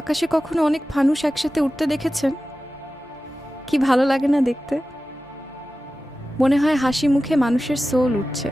আকাশে কখনো অনেক ফানুস একসাথে উঠতে দেখেছেন? কি ভালো লাগে না দেখতে? মনে হয় হাসি মুখে মানুষের সোল উঠছে।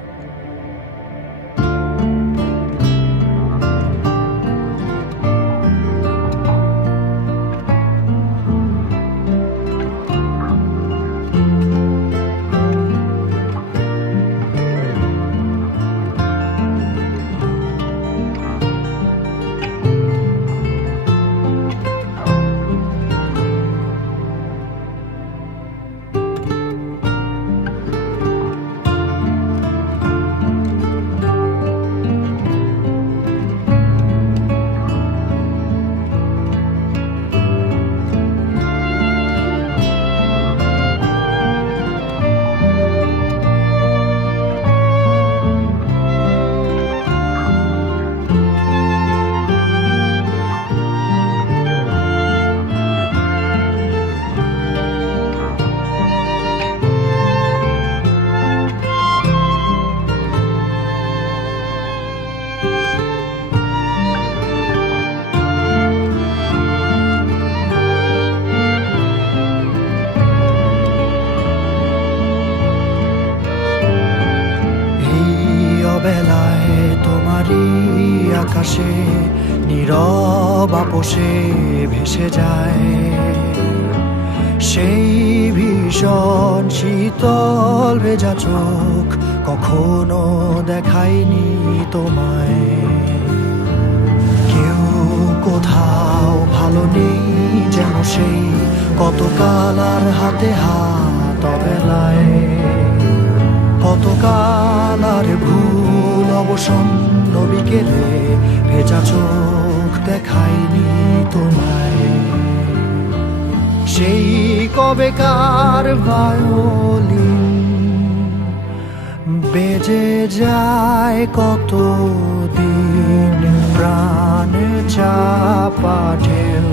বেলায় তোমারই আকাশে নীরব আপোষে ভেসে যায় সেই ভীষণ শীতল ভেজা চোখ, কখনো দেখায়নি তোমায়। কেউ কোথাও ভালো নেই যেন সেই কতকাল আর হাতে হাত অবেলায়, কতকাল আর ভুল অবসন্ন বিকেলে ভেজা চোখ দেখায়নি তোমায়। সেই কবেকার ভায়োলিন বেজে যায় কতদিন, প্রাণ চাপা ঢেউ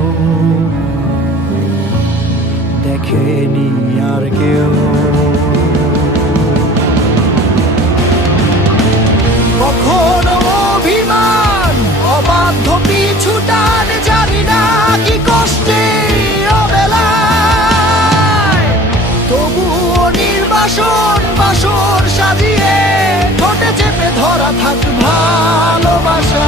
দেখেনি আর কেউ। কখনো অভিমান অবাধ্য পিছু টান, জানি না কি কষ্টে অবেলায়, তবুও নির্বাসন বাসর সাজিয়ে ঠোঁটে চেপে ধরা থাক ভালোবাসা।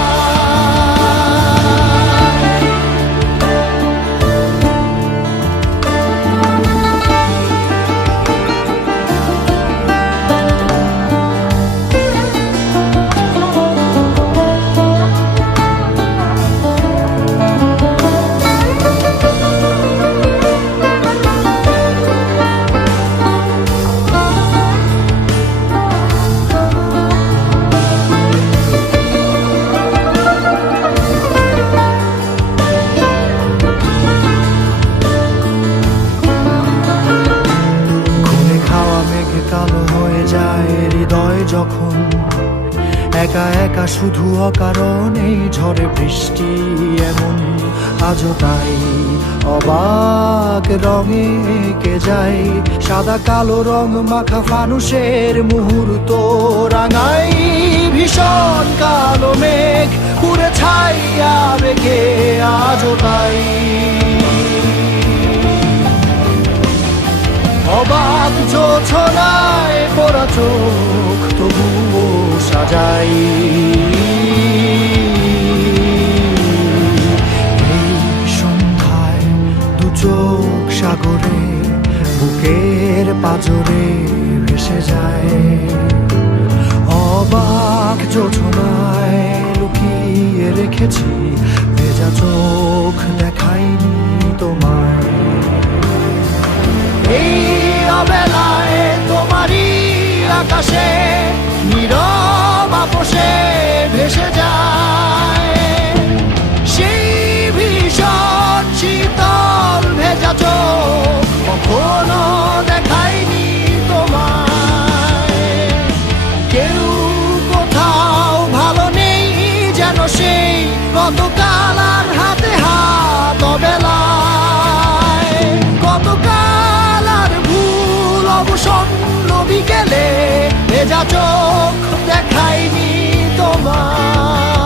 কালো হয়ে যায় হৃদয় যখন একা একা শুধু অকারণেই ঝড়ে বৃষ্টি এমন, আজও তাই অবাক রঙে এঁকে যায় সাদা কালো রং মাখা ফানুষের মুহূর্ত রাঙাই। ভীষণ কালো মেঘ পুরে ছাইয়া বেগে আজও তাই অবাক জোছনায় পড়া চোখ তবুও সাজাই। এই সন্ধ্যায় দু চোখ সাগরে বুকের পাজরে ভেসে যায়, অবাক জোছনায় লুকিয়ে রেখেছি ভেজা চোখ দেখাইনি তোমায়। এই অবেলায় তোমারই আকাশে নীরব আপোষে ভেসে যায় সেই ভীষণ শীতল ভেজা চোখ, কখনো দেখায়নি তোমায়। কেউ কোথাও ভালো নেই যেন সেই কতকাল আর হাতে হাত অবেলায়, কতকাল আর ভুল অবসন্ন বিকেলে ভেজা চোখ দেখায়নি তোমায়।